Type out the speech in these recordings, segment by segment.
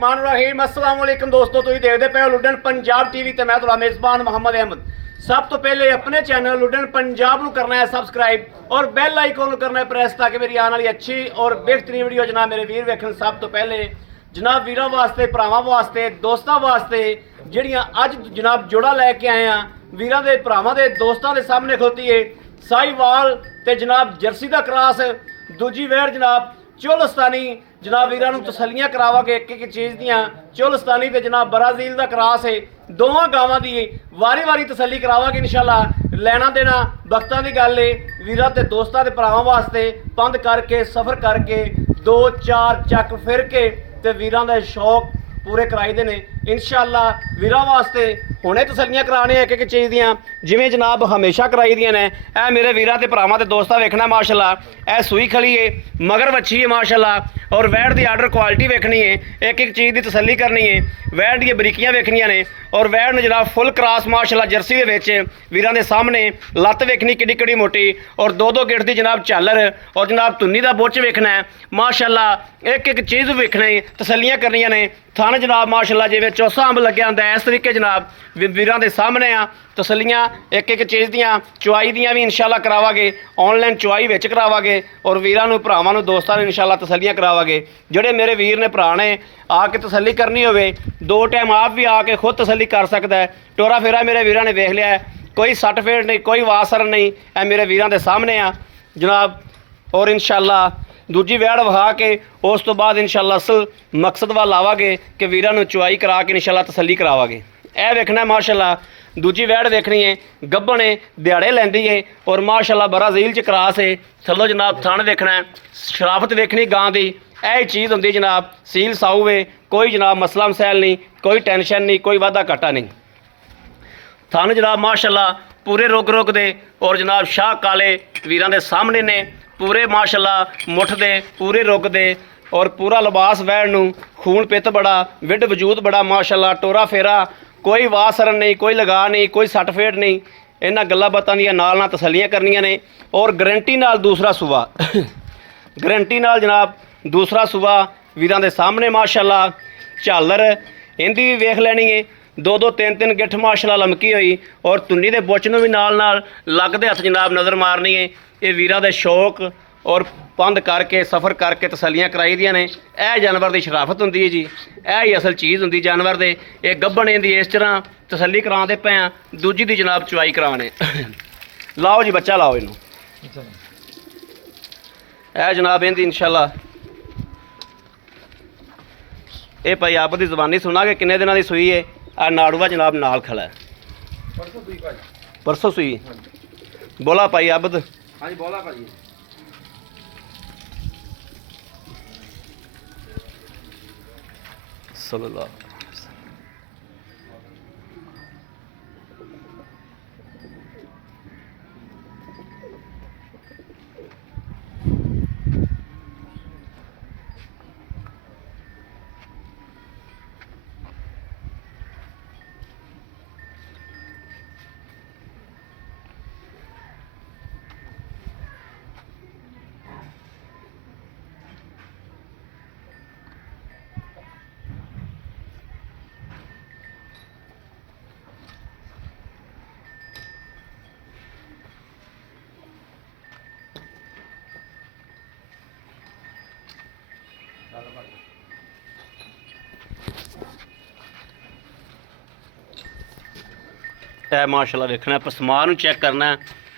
रहीम अस्सलाम वालेकुम दोस्तों, तुम देखते पे हो लुडन पंजाब टीवी ते मैं तुहाडा मेज़बान मोहम्मद अहमद। सब तो पहले अपने चैनल लुडन पंजाब ਨੂੰ करना है सबसक्राइब और बैल आइकन करना है प्रेस ताकि मेरी आने वाली अच्छी और बेहतरीन वीडियो जनाब मेरे वीर वेखन। सब तो पहले जनाब वीरों वास्ते, भरावां वास्ते, दोस्तों वास्ते ਜਿਹੜੀਆਂ ਅੱਜ जनाब जोड़ा लैके आए हैं वीरों के भरावां के दोस्तों के सामने खलोती है साहिवाल ते जनाब जर्सी का क्रास, दूजी वेड़ जनाब चोलस्तानी जनाब वीरां नूं तसल्लियां करावांगे एक एक चीज़ दियां। चोलस्तानी ते जनाब ब्राज़ील का क्रास है, दोवां गावां दी वारी वारी तसल्ली करावांगे इंशाअल्लाह। लैना देना वक्तां दी गल है, वीरां ते दोस्तां ते भरावां वास्ते पंध करके सफ़र करके 2-4 चक फिर के ते वीरां दे शौक पूरे कराई दे ने इंशाअल्लाह। वीरां वास्ते हुणे तसल्लियां कराने एक एक चीज़ दियां जिवें जनाब हमेशा कराई दियां ने। ए मेरे वीरां ते भरावां ते दोस्तां वेखना माशाअल्लाह, ए सूई खली है मगर वच्छी है माशाअल्लाह और वैट दी आर्डर क्वालिटी वेखनी है, एक एक चीज़ की तसल्ली करनी है, वैट दी बरीकियां वेखनियां ने और वैट ने जनाब फुल क्रॉस माशाअल्लाह जर्सी दे विच वीरां दे सामने लत्त वेखनी किड्डी किड्डी मोटी और दो गिट दी जनाब झालर और जनाब धुन्नी दा बुर्च वेखना है माशाअल्लाह। एक एक चीज़ वेखनी तसल्लियां करनियां ने। थन जनाब माशाअल्लाह जिवें चौसा अंब लग्या हुंदा है इस तरीके जनाब वीरां दे सामने आ तसल्लियां एक एक चीज़ दियां। चुआई दियां भी इंशाअल्लाह करावांगे, ऑनलाइन चुआई विच करावांगे और वीरां नूं भरावां नूं दोस्तां नूं इंशाअल्लाह तसल्लियां करावांगे। जिहड़े मेरे वीर ने भरा ने आके तसल्ली करनी होवे दो टाइम आप भी आके खुद तसल्ली कर सकदा है। टोरा फेरा मेरे वीरां ने वेख लिया है, कोई सट फेड़ नहीं, कोई वासर नहीं, ए मेरे वीरां दे सामने आ जनाब। और इंशाअल्लाह दूजी वैड़ विखा के उस तो बाद इंशाअल्लाह असल मकसद वाल आवांगे कि वीरां नूं चुआई करा के इंशाअल्लाह तसल्ली करावांगे। ए वेखना माशाअल्लाह दूजी वैड़ देखनी है गब्बन है दिहाड़े लैंदी है और माशाअल्लाह ब्राज़ील च क्रास है। थल्लों जनाब थन वेखना है, शराफत वेखनी गां दी, यह चीज़ होंदी जनाब सील साऊ है, कोई जनाब मसला मसैल नहीं, कोई टेंशन नहीं, कोई वाधा घाटा नहीं। थन जनाब माशाअल्लाह पूरे रुक रुक दे और जनाब शाह काले वीरां दे सामने ने पूरे माशाअल्लाह मुठ दे पूरे रुक दे और पूरा लिबास वैड़ नूं खून पित बड़ा विड वजूद बड़ा माशाअल्लाह। टोरा फेरा कोई वाह सरन नहीं, कोई लगा नहीं, कोई सट फेड़ नहीं, इन्हां गल्लां बातां दियां नाल नाल तसल्लियां करनियां ने और गारंटी नाल दूसरा सूबा गारंटी नाल जनाब दूसरा सूबा वीरां दे सामने माशाअल्लाह। झालर इंदी भी वेख लैनी है, दो तीन गिठ माशाअल्लाह लमकी हुई और धुन्नी दे बुच नूं भी नाल नाल लगदे हत्थ जनाब नज़र मारनी है। ये वीरां दे शौक और पंध करके सफ़र करके तसल्लियां कराई दियां ने। यह जानवर की शराफत होंदी है जी, यह ही असल चीज़ होंदी जानवर दे। ये गब्बन इंदी इस तरह तसल्ली कराते पे हैं, दूजी दी जनाब चुआई कराने लाओ जी बच्चा लाओ इनू ए जनाब इंदी इंशाअल्लाह। ये भाई आप दी ज़बानी सुना कि किन्ने दिनां दी सूई है। आ नाड़ूआ जनाब नाल खड़ा है, परसों सूई। बोला भाई आबद। हाँ जी बोला भाई। सल्लल्लाहु है माशाअल्लाह वेखना पसमा नूं चेक करना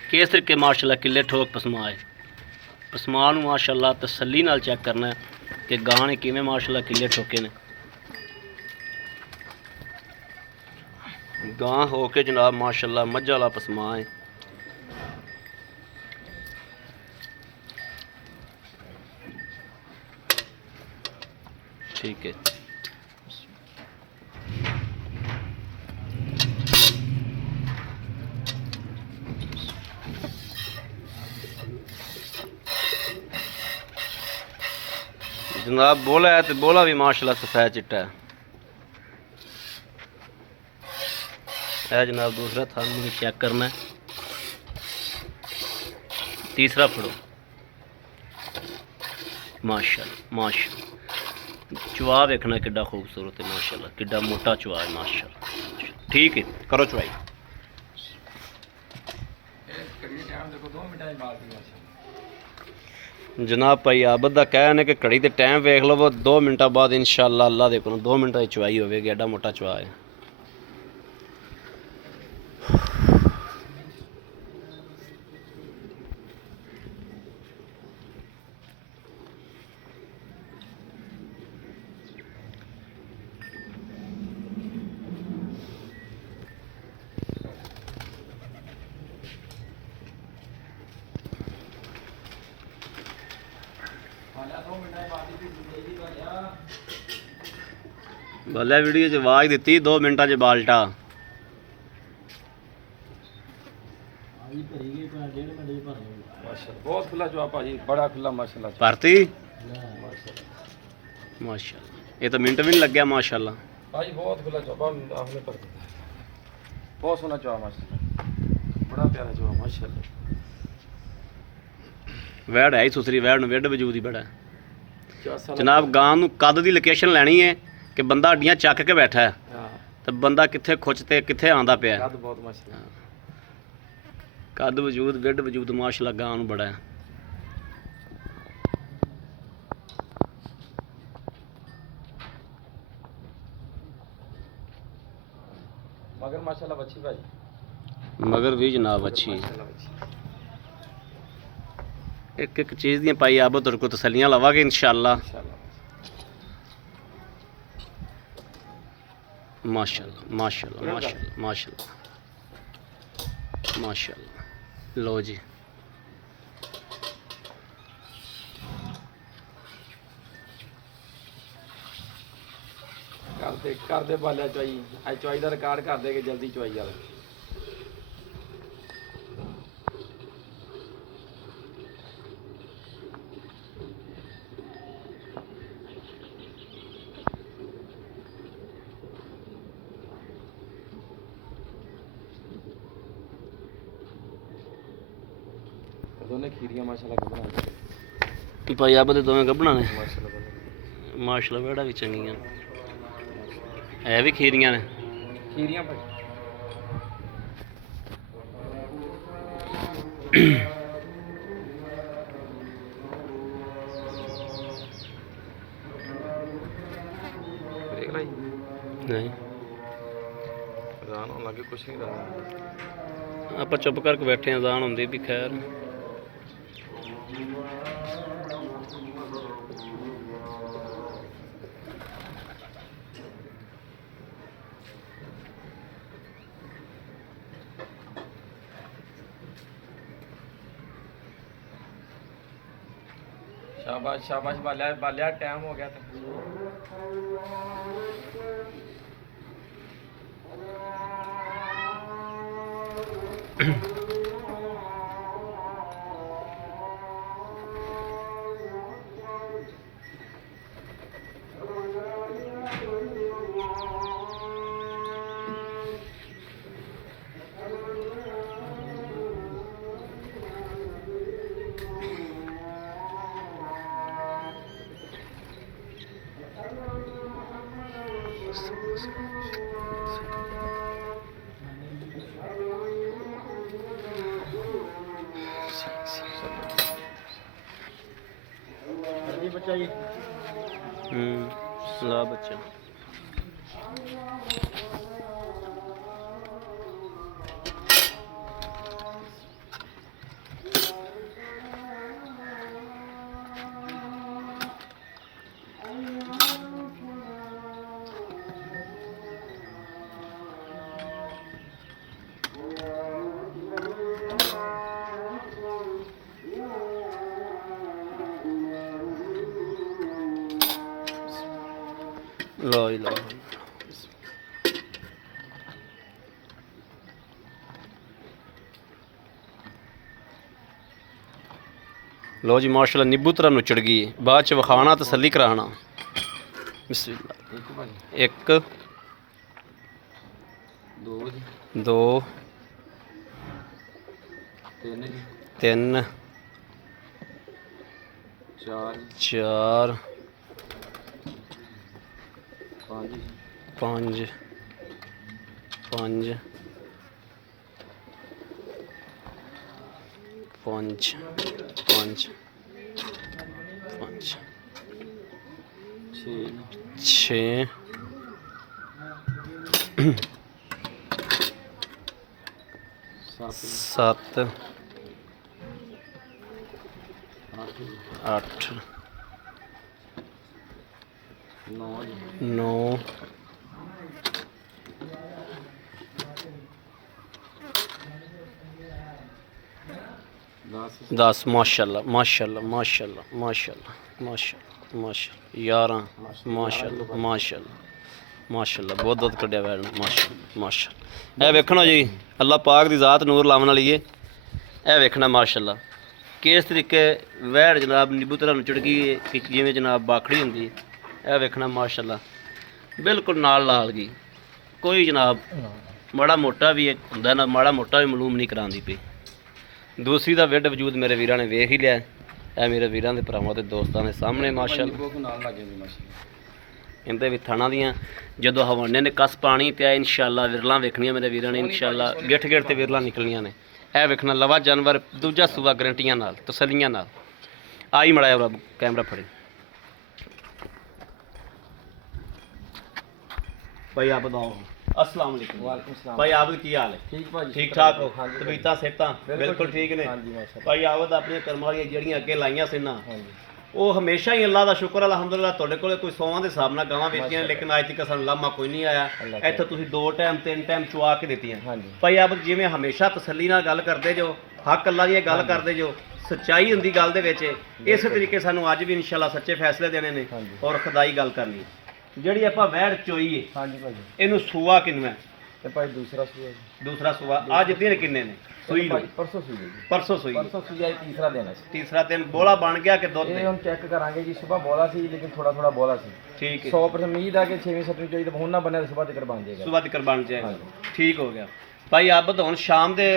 किस तरीके माशाअल्लाह किले ठोक पसमा है। पसमा नूं माशाअल्लाह तसल्ली नाल चेक करना कि गां ने किवें माशाअल्लाह किले ठोके ने। गां हो के जनाब माशाअल्लाह मज्झ वाला पसमा है। ठीक है जनाब। बोला है तो बोला भी माशाअल्लाह सफ़ेद चिट्टा है जनाब। दूसरा थान मुझे चेक करना है, तीसरा फड़ो माशाअल्लाह माशाअल्लाह। ਚਵਾ ਵੇਖਣਾ ਕਿੱਡਾ ਖੂਬਸੂਰਤ ਹੈ ਮਾਸ਼ਾਅੱਲਾ, ਕਿੱਡਾ ਮੋਟਾ ਚਵਾ ਹੈ ਮਾਸ਼ਾਅੱਲਾ। ਠੀਕ ਹੈ, ਕਰੋ ਚਵਾਈ। ਜਨਾਬ ਭਾਈ ਆਬਦ ਦਾ ਕਹਿਣ ਹੈ ਕਿ ਘੜੀ ਤੇ ਟਾਈਮ ਵੇਖ ਲਵੋ, 2 ਮਿੰਟਾਂ ਬਾਅਦ ਇਨਸ਼ਾਅੱਲਾ ਅੱਲਾ ਦੇ ਕੋਲੋਂ 2 ਮਿੰਟਾਂ ਦੀ ਚਵਾਈ ਹੋਵੇਗੀ। ਐਡਾ ਮੋਟਾ ਚਵਾ ਹੈ। भले वीडियो च आवाज दी 2 मिनटा च बाल्टा बहुत खुला जवाब भाजी, बड़ा खुला माशाल्लाह भरती माशाल्लाह। ये तो मिनट भी नहीं लग गया माशाल्लाह भाजी, बहुत खुला जवाब आपने भर दिया। बहुत सोहना जवाब माशाल्लाह, बड़ा प्यारा जवाब माशाल्लाह। वैड़ है ही सुसरी वैड़ ਨੂੰ ਵਿੱਢ ਵਜੂਦ ਹੀ ਬੜਾ। जनाब गां ਨੂੰ ਕੱਦ ਦੀ ਲੋਕੇਸ਼ਨ ਲੈਣੀ ਹੈ ਕਿ ਬੰਦਾ ਅੱਡੀਆਂ ਚੱਕ ਕੇ ਬੈਠਾ ਹੈ ਤੇ ਬੰਦਾ ਕਿੱਥੇ ਖੁੱਚ ਤੇ ਕਿੱਥੇ ਆਂਦਾ ਪਿਆ। ਕੱਦ ਬਹੁਤ ਮਾਸ਼ਾਅੱਲਾ, ਕੱਦ ਵਜੂਦ ਵਿੱਢ ਵਜੂਦ ਮਾਸ਼ਾਅੱਲਾ ਗਾਂ ਨੂੰ ਬੜਾ ਹੈ। मगर माशाल्लाह अच्छी भाजी, मगर भी जनाब अच्छी है। एक एक चीज़ दी पाई आबो तेरे को तसलियां लवांगे इंशाअल्लाह। माशाल्लाह माशाल्लाह माशाल्लाह माशाल्लाह माशाल्लाह। लो जी कर दे बालिया चवाई, अज चवाई का रिकॉर्ड कर देगे जल्दी चवाई वाला। दोनों खीरियां माशाल्लाह गबना भाई आप दे दोवें गबना ने माशाल्लाह माशाल्लाह बेड़ा भी चंगियां है भी खीरियां ने खीरियां भाई। देख लाई नहीं रान होने लगे कुछ नहीं करना। आप चुप करके बैठे अजान होंदी भी खैर। शाबाश शाबाश बालिया बालिया, टाइम हो गया था। बच्चा जी ला बच्चा ला इलाहा लो जी माशाल्लाह नींबू तरह नुचड़ गई बाद च विखाना तसल्ली कराना। बिस्मिल्लाह एक दो तीन चार 5 5 5 5 5 6 7 8 9 10 माशाल्लाह माशाल्लाह माशाल्लाह माशाल्लाह माशाल्लाह माशाल्लाह 11 माशाल्लाह माशाल्लाह माशाल्लाह बहुत बहुत कढ़िया वैड़ माशाल्लाह माशाल्लाह ਇਹ ਵੇਖਣਾ ਜੀ ਅੱਲਾਹ ਪਾਕ ਦੀ ਜ਼ਾਤ ਨੂਰ ਲਾਉਣ ਵਾਲੀ ਏ ਇਹ ਵੇਖਣਾ ਮਾਸ਼ਾਅੱਲਾ ਕਿਸ ਤਰੀਕੇ ਵੈੜ ਜਨਾਬ ਨਿੰਬੂ ਤਰ੍ਹਾਂ ਨੁਚੜ ਗਈ ਏ ਕਿ ਜਿਵੇਂ ਜਨਾਬ ਬਾਖੜੀ ਹੁੰਦੀ ਹੈ ਇਹ ਵੇਖਣਾ ਮਾਸ਼ਾਅੱਲਾ ਬਿਲਕੁਲ ਨਾਲ ਲਾਲ ਗਈ ਕੋਈ ਜਨਾਬ ਮਾੜਾ ਮੋਟਾ ਵੀ ਹੁੰਦਾ ਨਾ ਮਾੜਾ ਮੋਟਾ ਵੀ ਮਾਲੂਮ ਨਹੀਂ ਕਰਾਉਂਦੀ ਪਈ ਦੂਸਰੀ ਦਾ ਵਿੱਢ ਵਜੂਦ ਮੇਰੇ ਵੀਰਾਂ ਨੇ ਵੇਖ ਹੀ ਲਿਆ ਇਹ ਮੇਰੇ ਵੀਰਾਂ ਦੇ ਭਰਾਵਾਂ ਤੇ ਦੋਸਤਾਂ ਦੇ ਸਾਹਮਣੇ ਮਾਸ਼ਾਅੱਲਾ ਇਹਦੇ ਵੀ ਥਾਣਾ ਦੀਆਂ ਜਦੋਂ ਹਵਾਨੇ ਨੇ ਕਸ ਪਾਣੀ ਤੇ ਇਨਸ਼ਾਅੱਲਾ ਵਿਰਲਾਂ ਵੇਖਣੀਆਂ ਮੇਰੇ ਵੀਰਾਂ ਨੇ ਇਨਸ਼ਾਅੱਲਾ ਗਿੱਠ ਗਿੱਠ ਤੇ ਵਿਰਲਾਂ ਨਿਕਲਣੀਆਂ ਨੇ ਇਹ ਵੇਖਣਾ ਲਵਾ ਜਾਨਵਰ ਦੂਜਾ ਸੂਆ ਗਰੰਟੀਆਂ ਨਾਲ ਤਸੱਲੀਆਂ ਨਾਲ ਆਈ ਮੜਾਇਆ ਰੱਬ ਕੈਮਰਾ ਫੜੇ ਭਾਈ ਆਪ ਬਤਾਓ अस्सलाम वालेकुम वालेकुम सलाम भाई आप की हाल है ठीक भाजी ठीक ठाक हो हाँ जी तबीयतां सेहतां बिल्कुल ठीक ने हाँ जी माशाअल्लाह भाई आवत अपनी कर्म वाली ਜਿਹੜੀਆਂ ਅੱਗੇ ਲਾਈਆਂ ਸੀ ਨਾ हाँ जी ਉਹ ਹਮੇਸ਼ਾ ਹੀ ਅੱਲਾਹ ਦਾ ਸ਼ੁਕਰ ਅਲਹਮਦੁਲਿਲਾ ਤੁਹਾਡੇ ਕੋਲੇ ਕੋਈ 100 ਦੇ ਹਿਸਾਬ ਨਾਲ ਗਾਵਾਂ ਵੇਚੀਆਂ ਲੇਕਿਨ ਅੱਜ ਤੱਕ ਸਾਨੂੰ ਲਾਮਾ ਕੋਈ ਨਹੀਂ ਆਇਆ ਇੱਥੇ ਤੁਸੀਂ 2 ਟਾਈਮ 3 ਟਾਈਮ ਚੁਆ ਕੇ ਦਿੱਤੀਆਂ हाँ जी ਭਾਈ ਆਪ ਜਿਵੇਂ ਹਮੇਸ਼ਾ ਤਸੱਲੀ ਨਾਲ ਗੱਲ ਕਰਦੇ ਜੋ ਹੱਕ ਅੱਲਾਹ ਦੀ ਗੱਲ ਕਰਦੇ ਜੋ ਸੱਚਾਈ ਹੁੰਦੀ ਗੱਲ ਦੇ ਵਿੱਚ ਇਸੇ ਤਰੀਕੇ ਸਾਨੂੰ ਅੱਜ ਵੀ ਇਨਸ਼ਾਅੱਲਾ ਸੱਚੇ ਫੈਸਲੇ ਦੇਣੇ ਨੇ हाँ जी ਔਰ ਖੁਦਾਈ ਗੱਲ ਕਰਨੀ ਜਿਹੜੀ ਆਪਾਂ ਵਹਿੜ ਚੋਈਏ हाँ जी भाजी ਇਹਨੂੰ ਸੂਆ ਕਿੰਨੂ ਹੈ ਤੇ ਭਾਈ ਦੂਸਰਾ ਸੂਆ ਦੂਸਰਾ ਸੂਆ ਅੱਜ ਦਿਨ ਕਿੰਨੇ ਨੇ ਸੂਈ ਨੂੰ ਪਰਸੋਂ ਸੂਈ ਜੀ ਪਰਸੋਂ ਸੂਈ ਪਰਸੋਂ ਸੂਈ ਆਈ ਤੀਸਰਾ ਦਿਨ ਹੈ ਤੀਸਰਾ ਦਿਨ ਬੋਲਾ ਬਣ ਗਿਆ ਕਿ ਦੁੱਧ ਇਹ ਦੇ ਹੁਣ ਚੈੱਕ ਕਰਾਂਗੇ ਜੀ ਸਵੇਰ ਬੋਲਾ ਸੀ ਲੇਕਿਨ ਥੋੜਾ ਥੋੜਾ ਬੋਲਾ ਸੀ ਠੀਕ ਹੈ 100% ਉਮੀਦ ਆ ਕਿ 6ਵੀਂ 7ਵੀਂ ਚੋਈ ਤਾਂ ਹੁਣ ਨਾ ਬਣਿਆ ਸਵੇਰ ਤੱਕ ਬਣ ਜਾਏਗਾ ਸੁਬਾਹ ਤੱਕ ਬਣ ਜਾਏਗਾ ਹਾਂਜੀ। ਠੀਕ ਹੋ ਗਿਆ ਭਾਈ ਆਬਦ ਹੁਣ ਸ਼ਾਮ ਦੇ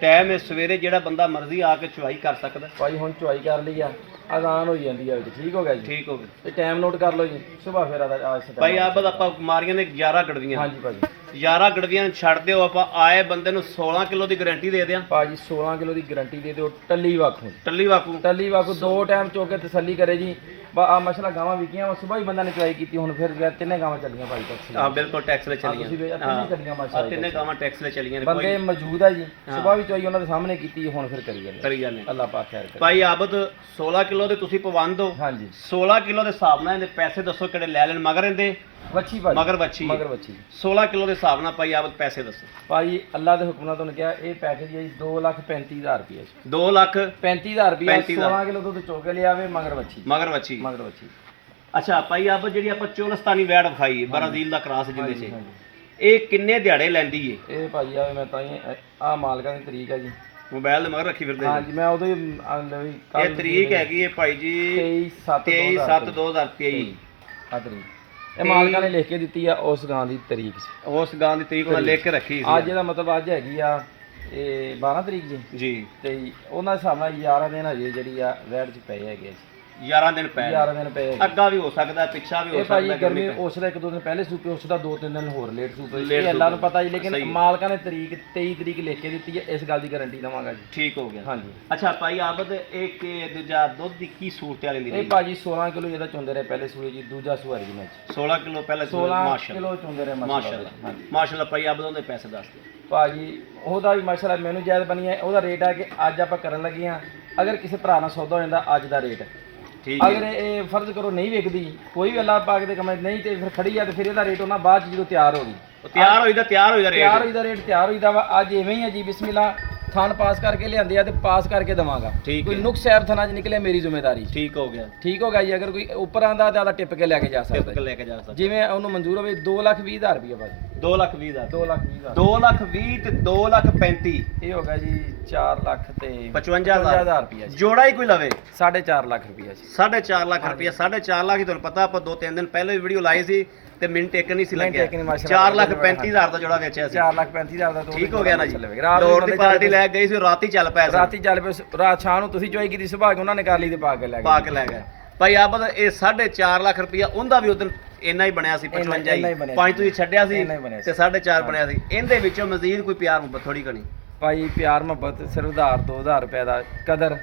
ਟਾਈਮ ਹੈ ਸਵੇਰੇ ਜਿਹੜਾ ਬੰਦਾ ਮਰਜ਼ੀ ਆ ਕੇ ਚੁਆਈ ਕਰ ਸਕਦਾ ਭਾਈ ਹੁਣ ਚੁਆਈ ਕਰ ਲਈ ਆ ਆਜ਼ਾਨ ਹੋਈ ਜਾਂਦੀ ਆ ਵਿੱਚ ਠੀਕ ਹੋ ਗਿਆ ਜੀ ਠੀਕ ਹੋ ਗਿਆ ਤੇ ਟਾਈਮ ਨੋਟ ਕਰ ਲਓ ਜੀ ਸਵੇਰ ਫਿਰ ਆ ਭਾਈ ਆਬਦ ਆਪਾਂ ਮਾਰੀਆਂ ਨੇ 11 ਗੜਵੀਆਂ ਹਾਂਜੀ ਭਾਜੀ 11 ਗੜਵੀਆਂ ਛੱਡ ਦਿਓ ਆਪਾਂ ਆਏ ਬੰਦੇ ਨੂੰ 16 ਕਿਲੋ ਦੀ ਗਾਰੰਟੀ ਦੇ ਦਿਆਂ ਭਾਜੀ 16 ਕਿਲੋ ਦੀ ਗਾਰੰਟੀ ਦੇ ਦਿਓ ਟੱਲੀ ਵਾਖੂ ਟੱਲੀ ਵਾਕੂ ਟੱਲੀ ਵਾਖੂ 2 ਟਾਈਮ ਚੋ ਕੇ ਤਸੱਲੀ ਕਰੇ ਜੀ ਬਾ ਆ ਮਸਲਾ ਗਾਵਾਂ ਵਿਕੀਆਂ ਵਾ ਸਵੇਰ ਹੀ ਬੰਦਾ ਨੇ ਚੁਆਈ ਕੀਤੀ ਹੁਣ ਫਿਰ ਤਿੰਨੇ ਗਾਵਾਂ ਚੱਲੀਆਂ ਭਾਈ ਟੈਕਸੀ ਹਾਂ ਬਿਲਕੁਲ ਟੈਕਸ ਲੈ ਤੁਸੀਂ ਵੀ ਚੱਲੀਆਂ ਤਿੰਨੇ ਚੱਲੀਆਂ ਆ ਮਾਸ਼ਾਅੱਲਾ ਤਿੰਨੇ ਗਾਵਾਂ ਟੈਕਸ ਲੈ ਚੱਲੀਆਂ ਨੇ ਬੰਦੇ ਮੌਜੂਦ ਆ ਜੀ ਸਵੇਰ ਵੀ ਚੁਆਈ ਉਹਨਾਂ ਦੇ ਸਾਹਮਣੇ ਕੀਤੀ ਹੁਣ ਫਿਰ ਕਰੀ ਜਾਂਦੇ ਕਰੀ ਜਾਂਦੇ ਅੱਲਾਹ ਪਾਕ ਖੈਰ ਕਰੇ ਭਾਈ ਆਬਦ 16 ਕਿਲੋ ਦੇ ਤੁਸੀਂ ਪਵੰਦ ਹੋ ਹਾਂਜੀ 16 ਕਿਲੋ ਦੇ ਹਿਸਾਬ ਨਾਲ ਇਹਦੇ ਪੈਸੇ ਦੱਸੋ ਕਿਹੜੇ ਲੈ ਲੈਣ ਮਗਰ ਇਹਦੇ ਵੱਛੀ ਭਾਜੀ ਮਗਰ ਬੱਚੀ ਮਗਰ ਵੱਛੀ 16 ਕਿਲੋ ਦੇ ਹਿਸਾਬ ਨਾਲ ਭਾਈ ਆਬਦ ਪੈਸੇ ਦੱਸੋ ਭਾਜੀ ਅੱਲਾਹ ਦੇ ਹੁਕਮ ਨਾਲ ਤੁਹਾਨੂੰ ਕਿਹਾ ਇਹ ਪੈਕੇਜ ਹੈ ਜੀ 2,35,000 ਰੁਪਏ 2 ਲੱਖ 35,000 ਰੁਪਏ 35,000 16 ਕਿਲੋ ਦੁੱਧ ਚੋ ਕੇ ਲਿਆਵੇ ਮਗਰ ਵੱਛੀ ਮਗਰ ਬੱਚੀ ਮਗਰ ਵੱਛੀ ਅੱਛਾ ਭਾਈ ਆਬਦ ਜਿਹੜੀ ਆਪਾਂ ਚੋਲਸਤਾਨੀ ਵੈੜ ਵਿਖਾਈ ਬਰਾਜ਼ੀਲ ਦਾ ਕ੍ਰਾਸ ਜਿੰਦੇ ਚ ਹਾਂਜੀ। ਇਹ ਕਿੰਨੇ ਦਿਹਾੜੇ ਲੈਂਦੀ ਏ ਇਹ ਭਾਜੀ ਆਵੇ ਮੈਂ ਤਾਂ ਹੀ ਆ ਮਾਲਕਾਂ ਦੀ ਤਰੀਕ ਹੈ ਜੀ ਮੋਬਾਈਲ ਦੇ ਮਗਰ ਰੱਖੀ ਫਿਰਦੇ ਜੀ। ਹਾਂਜੀ ਮੈਂ ਉਦੋਂ ਹੀ ਇਹ ਤਰੀਕ ਹੈਗੀ ਏ ਭਾਈ ਜੀ 23/7/2023 ਆ ਤਰੀਕ ਇਹ ਮਾਲਕਾਂ ਨੇ ਲਿਖ ਕੇ ਦਿੱਤੀ ਆ ਉਸ ਗਾਂ ਦੀ ਤਰੀਕ ਸੀ ਉਸ ਗਾਂ ਦੀ ਤਰੀਕ ਉਹਨਾਂ ਲਿਖ ਕੇ ਰੱਖੀ ਅੱਜ ਇਹਦਾ ਮਤਲਬ ਅੱਜ ਹੈਗੀ ਆ ਇਹ 12 ਤਰੀਕ ਜੀ ਜੀ ਤੇ ਉਹਨਾਂ ਦੇ ਹਿਸਾਬ ਨਾਲ 11 ਦਿਨ ਹਜੇ ਜਿਹੜੀ ਆ ਵੈੜ ਚ ਪਏ ਹੈਗੇ ਆ 11 ਦਿਨ ਪੈ 11 ਦਿਨ ਪਏ ਹੈਗੇ। ਅੱਗਾ ਵੀ ਹੋ ਸਕਦਾ ਪਿੱਛਾ ਵੀ ਹੋ ਇਹ ਭਾਜੀ ਸਕਦਾ ਗਰਮੀ ਉਸ ਦਾ 1-2 ਦਿਨ ਪਹਿਲੇ ਸੂਪੇ ਉਸ ਦਾ 2-3 ਦਿਨ ਹੋਰ ਲੇਟ ਸੂਪੇ ਇਹ ਅੱਲਾ ਨੂੰ ਪਤਾ ਜੀ ਲੇਕਿਨ ਮਾਲਕਾਂ ਨੇ ਤਰੀਕ 23 ਤਰੀਕ ਲਿਖ ਕੇ ਦਿੱਤੀ ਹੈ ਇਸ ਗੱਲ ਦੀ ਗਾਰੰਟੀ ਦਵਾਂਗਾ ਜੀ ਠੀਕ ਹੋ ਗਿਆ ਹਾਂਜੀ ਅੱਛਾ ਭਾਈ ਆਬਦ ਇਹ ਕਿ ਦੂਜਾ ਦੁੱਧ ਦੀ ਕੀ ਸੂਰਤ ਵਾਲੀ ਦੀ ਇਹ ਭਾਜੀ 16 ਕਿਲੋ ਇਹਦਾ ਚੁੰਦੇ ਰਹੇ ਪਹਿਲੇ ਸੂਏ ਜੀ ਦੂਜਾ ਸੂਆ ਜੀ ਮੈਂ 16 ਕਿਲੋ ਪਹਿਲੇ 16 ਮਾਸ਼ਾਅੱਲਾ ਕਿਲੋ ਚੁੰਦੇ ਰਹੇ ਮਾਸ਼ਾਅੱਲਾ ਹਾਂਜੀ ਮਾਸ਼ਾਅੱਲਾ ਭਾਈ ਆਬਦ ਉਹਦੇ ਪੈਸੇ ਦੱਸ ਦਿਓ ਭਾਜੀ ਉਹਦਾ ਵੀ ਮਾਸ਼ਾਅੱਲਾ ਮੈਨੂੰ ਜਾਇਜ਼ ਬਣੀ ਹੈ ਉਹਦਾ ਰੇਟ ਹੈ ਕਿ ਅੱਜ ਆਪਾਂ ਕਰਨ ਲੱਗੇ ਆ ਅਗਰ ਕਿਸੇ ਭਰਾ ਨਾਲ ਸੌਦਾ ਹੋ ਜਾਂਦਾ ਅੱਜ ਦਾ ਰੇਟ ਠੀਕ ਹੈ ਅਗਰ ਇਹ ਫਰਜ਼ ਕਰੋ ਨਹੀਂ ਵਿਕਦੀ ਕੋਈ ਵੀ ਅੱਲਾਹ ਪਾਕ ਦੇ ਕਮੇ ਨਹੀਂ ਤੇ ਫਿਰ ਖੜੀ ਆ ਤੇ ਫਿਰ ਇਹਦਾ ਰੇਟ ਉਹਨਾਂ ਬਾਅਦ 'ਚ ਜਦੋਂ ਤਿਆਰ ਹੋ ਗਈ ਤਿਆਰ ਹੋਈਦਾ ਰੇਟ ਤਿਆਰ ਹੋਈਦਾ ਰੇਟ ਤਿਆਰ ਹੋਈਦਾ ਵਾ ਅੱਜ ਐਵੇਂ ਹੀ ਆ ਜੀ ਬਿਸਮਿਲ੍ਲਾ ਥਾਨ ਪਾਸ ਕਰਕੇ ਲਿਆਂਦੇ ਆ ਤੇ ਪਾਸ ਕਰਕੇ ਦਵਾਂਗਾ ਠੀਕ ਕੋਈ ਨੁਕਸ ਐਬ ਥਾਨਾ 'ਚ ਨਿਕਲੇ ਮੇਰੀ ਜ਼ਿੰਮੇਵਾਰੀ ਠੀਕ ਹੋ ਗਿਆ ਠੀਕ ਹੋ ਗਿਆ ਜੀ ਅਗਰ ਕੋਈ ਉੱਪਰ ਆਂਦਾ ਤਾਂ ਆਦਾ ਟਿਪ ਕੇ ਲੈ ਕੇ ਜਾ ਟਿਪ ਸਕਦਾ ਕੇ ਲੈ ਕੇ ਜਾ ਸਕਦਾ ਜਿਵੇਂ ਉਹਨੂੰ ਮਨਜ਼ੂਰ ਹੋਵੇ 2,20,000 ਰੁਪਏ ਭਾਜੀ 2,20,000 2,20,000 2,20,000 ਤੇ 2,35,000 ਇਹ ਹੋ ਗਿਆ ਜੀ 4 ਲੱਖ ਤੇ 55,000 ਰੁਪਏ ਜੀ ਜੋੜਾ ਹੀ ਕੋਈ ਲਵੇ 4.5 ਲੱਖ ਰੁਪਏ ਜੀ 4.5 ਲੱਖ ਰੁਪਇਆ 4.5 ਲੱਖ ਹੀ ਤੁਹਾਨੂੰ ਪਤਾ ਆਪਾਂ 2-3 ਦਿਨ ਪਹਿਲੇ ਵੀ ਵੀਡੀਓ ਲਾਈ ਸੀ ਤੇ ਮਿੰਟ ਇੱਕ ਨਹੀਂ ਸੀ ਲੱਗਿਆ ਇੱਕ ਨਹੀਂ ਮਾਸ਼ਾਅੱਲਾ 4,35,000 ਦਾ ਜੋੜਾ ਵੇਚਿਆ ਸੀ 4,35,000 ਦਾ ਠੀਕ ਹੋ ਗਿਆ ਨਾ ਜੀ ਲੋਰ ਦੀ ਪਾਰਟੀ ਲੈ ਗਈ ਸੀ ਰਾਤੀ ਚੱਲ ਪਿਆ ਸੀ ਰਾਤੀ ਚੱਲ ਪਏ ਰਾਤ ਸ਼ਾਮ ਨੂੰ ਤੁਸੀਂ ਚੋਈ ਕੀਤੀ ਸੁਭਾ ਕੇ ਉਹਨਾਂ ਨੇ ਕਰ ਲਈ ਤੇ ਪਾ ਕੇ ਲੈ ਗਏ ਪਾ ਕੇ ਲੈ ਗਏ ਭਾਈ ਆਬਦ ਇਹ 4.5 ਲੱਖ ਰੁਪਇਆ ਉਹਦਾ ਵੀ ਉਦੋਂ ਇੰਨਾ ਹੀ ਬਣਿਆ ਸੀ 55 ਇੰਨਾ ਹੀ ਹੀ ਬਣਿਆ 5 ਤੁਸੀਂ ਛੱਡਿਆ ਸੀ ਇੰਨਾ ਹੀ ਬਣਿਆ ਤੇ 4.5 ਬਣਿਆ ਸੀ। ਇਹਦੇ ਵਿੱਚੋਂ ਮਜ਼ੀਦ ਕੋਈ ਪਿਆਰ ਮੁਹੱਬਤ ਥੋੜੀ ਘਣੀ ਭਾਈ ਪਿਆਰ ਮੁਹੱਬਤ ਸਿਰਫ 1000 ਰੁਪਏ ਦਾ ਕਦਰ,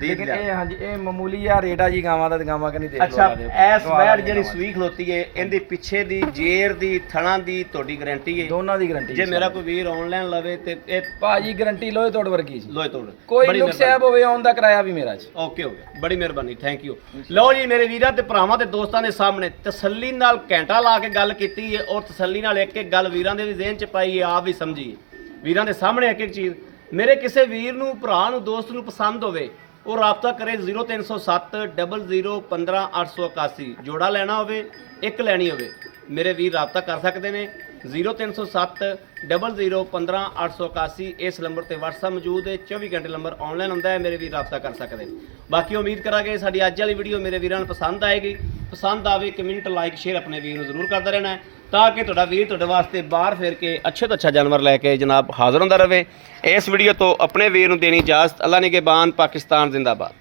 ਲੇਕਿਨ ਇਹ ਹਾਂਜੀ ਇਹ ਮਾਮੂਲੀ ਆ ਰੇਟ ਆ ਜੀ ਗਾਵਾਂ ਦਾ, ਤੇ ਗਾਵਾਂ ਕਨੀ ਦੇਖ ਲਓ। ਅੱਛਾ ਐਸ ਵੈੜ ਜਿਹੜੀ ਸੂਈ ਖਲੋਤੀ ਏ ਇਹਦੇ ਪਿੱਛੇ ਦੀ ਜੇਰ ਦੀ ਥਣਾ ਦੀ ਤੁਹਾਡੀ ਗਾਰੰਟੀ ਏ? ਦੋਨਾਂ ਦੀ ਗਾਰੰਟੀ ਜੇ ਮੇਰਾ ਕੋਈ ਵੀਰ ਆਨਲਾਈਨ ਲਵੇ ਤੇ ਇਹ ਭਾਜੀ ਗਾਰੰਟੀ ਲੋਏ ਤੋੜ ਵਰਗੀ ਜੀ, ਲੋਏ ਤੋੜ ਕੋਈ ਨੁਕਸ ਸਾਹਿਬ ਹੋਵੇ ਆਉਣ ਦਾ ਕਿਰਾਇਆ ਵੀ ਮੇਰਾ ਜੀ। ਓਕੇ ਬੜੀ ਮਿਹਰਬਾਨੀ, ਥੈਂਕ ਯੂ। ਲਓ ਜੀ ਮੇਰੇ ਵੀਰਾਂ ਤੇ ਭਰਾਵਾਂ ਤੇ ਦੋਸਤਾਂ ਦੇ ਸਾਹਮਣੇ ਤਸੱਲੀ ਨਾਲ ਘੰਟਾ ਲਾ ਕੇ ਗੱਲ ਕੀਤੀ ਹੈ, ਔਰ ਤਸੱਲੀ ਨਾਲ ਇੱਕ ਇੱਕ ਗੱਲ ਵੀਰਾਂ ਦੇ ਵੀ ਜ਼ਿਹਨ ਚ ਪਾਈ ਹੈ, ਆਪ ਵੀ ਸਮਝੀ ਵੀਰਾਂ ਦੇ ਸਾਹਮਣੇ ਇੱਕ ਇੱਕ ਚੀਜ਼। ਮੇਰੇ ਕਿਸੇ ਵੀਰ ਨੂੰ, ਭਰਾ ਨੂੰ, ਦੋਸਤ ਨੂੰ ਪਸੰਦ ਹੋਵੇ ਉਹ ਰਾਬਤਾ ਕਰੇ 0307 00 15 881। ਜੋੜਾ ਲੈਣਾ ਹੋਵੇ, ਇੱਕ ਲੈਣੀ ਹੋਵੇ, ਮੇਰੇ ਵੀਰ ਰਾਬਤਾ ਕਰ ਸਕਦੇ ਨੇ 0307 00 15 881। ਇਸ ਨੰਬਰ ਤੇ WhatsApp ਮੌਜੂਦ ਹੈ, 24 ਘੰਟੇ ਨੰਬਰ ਆਨਲਾਈਨ ਹੁੰਦਾ ਹੈ, ਮੇਰੇ ਵੀਰ ਰਾਬਤਾ ਕਰ ਸਕਦੇ। ਬਾਕੀ ਉਮੀਦ ਕਰਾਂਗੇ ਸਾਡੀ ਅੱਜ ਵਾਲੀ ਵੀਡੀਓ ਮੇਰੇ ਵੀਰਾਂ ਨੂੰ ਪਸੰਦ ਆਏਗੀ। ਪਸੰਦ ਆਵੇ ਕਮੈਂਟ, ਲਾਈਕ, ਸ਼ੇਅਰ ਆਪਣੇ ਵੀਰ ਨੂੰ ਜ਼ਰੂਰ ਕਰਦਾ ਰਹਿਣਾ ਹੈ, ਤਾਂ ਕਿ ਤੁਹਾਡਾ ਵੀਰ ਤੁਹਾਡੇ ਵਾਸਤੇ ਬਾਹਰ ਫਿਰ ਕੇ ਅੱਛੇ ਤੋਂ ਅੱਛਾ ਜਾਨਵਰ ਲੈ ਕੇ ਜਨਾਬ ਹਾਜ਼ਰ ਹੁੰਦਾ ਰਹੇ। ਇਸ ਵੀਡੀਓ ਤੋਂ ਆਪਣੇ ਵੀਰ ਨੂੰ ਦੇਣੀ ਇਜਾਜ਼ਤ। ਅੱਲਾ ਨਿਗਹਿਬਾਨ, ਪਾਕਿਸਤਾਨ ਜ਼ਿੰਦਾਬਾਦ।